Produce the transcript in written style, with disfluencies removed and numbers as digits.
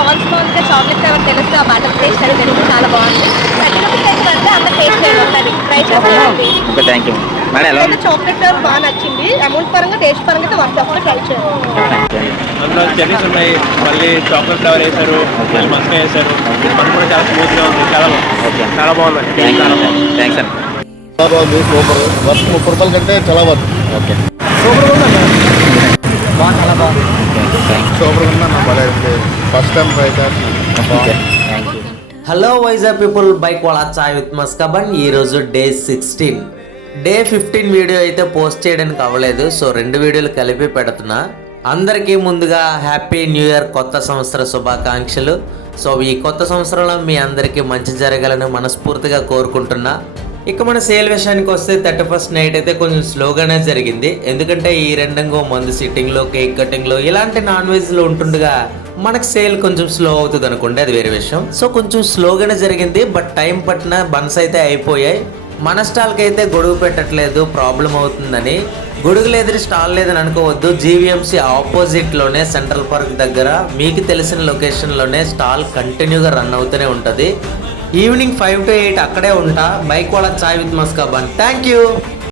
Spans బాగుంది, chocolate flavour తెలుస్తుంది, ఆ బటర్ టేస్ట్ అది తెలుస్తుంది, చాలా బాగుంది. 30 రూపీస్ అయితే అంటే అంత టేస్ట్ లేదు, ఉంటుంది ట్రై చేస్తాను. Okay, thank you madam. ఎలా ఉంది? చాక్లెట్ ఫ్లేవర్ బాగా నచ్చింది, అమౌంట్ పరంగా టేస్ట్ పరంగా అయితే వర్త్ ఒకటి ట్రై చేయాలి. అందులో చెర్రీస్ ఉన్నాయి, మళ్ళీ చాక్లెట్ ఫ్లేవర్ వేశారు, మస్కా వేశారు, మనకు కూడా చాలా స్మూత్గా ఉంది, చాలా బాగుంది. ఓకే, చాలా బాగుంది. థ్యాంక్స్ అండి. బాగుంది, సూపర్. వర్త్ 30 రూపాయల కంటే చాలా వర్త్. ఓకే, సూపర్ ఉందన్న, చాలా బాగుంది. సూపర్ ఉందన్న. భలే ఫస్ట్ టైం ట్రై చేస్తాను. Okay, thank you. Hello Vizag people, bike వాళ్ళ చాయ్ విత్ మస్కా బన్. ఈరోజు డే 16. డే 15 వీడియో అయితే పోస్ట్ చేయడానికి అవ్వలేదు, సో 2 వీడియోలు కలిపి పెడుతున్నా. అందరికీ ముందుగా హ్యాపీ న్యూ ఇయర్, కొత్త సంవత్సర శుభాకాంక్షలు. సో ఈ కొత్త సంవత్సరంలో మీ అందరికీ మంచి జరగాలని మనస్ఫూర్తిగా కోరుకుంటున్నా. ఇక మన సేల్ విషయానికి వస్తే 31st నైట్ అయితే కొంచెం స్లోగానే జరిగింది, ఎందుకంటే ఈ రెండంగో మందు సిట్టింగ్లో, కేక్ కటింగ్లో ఇలాంటి నాన్ వెజ్లో ఉంటుండగా మనకు సేల్ కొంచెం స్లో అవుతుంది అనుకోండి, అది వేరే విషయం. సో కొంచెం స్లోగానే జరిగింది, బట్ టైం పట్టిన బన్స్ అయితే అయిపోయాయి. మన స్టాల్కి అయితే గొడుగు పెట్టట్లేదు, ప్రాబ్లం అవుతుందని. గొడుగు లేదని స్టాల్ లేదని అనుకోవద్దు, జీవీఎంసీ ఆపోజిట్లోనే సెంట్రల్ పార్క్ దగ్గర మీకు తెలిసిన లొకేషన్లోనే స్టాల్ కంటిన్యూగా రన్ అవుతూనే ఉంటుంది. ఈవినింగ్ 5 to 8 అక్కడే ఉంటా. బైక్ వాళ్ళ చాయ్ with maska bun. Thank you.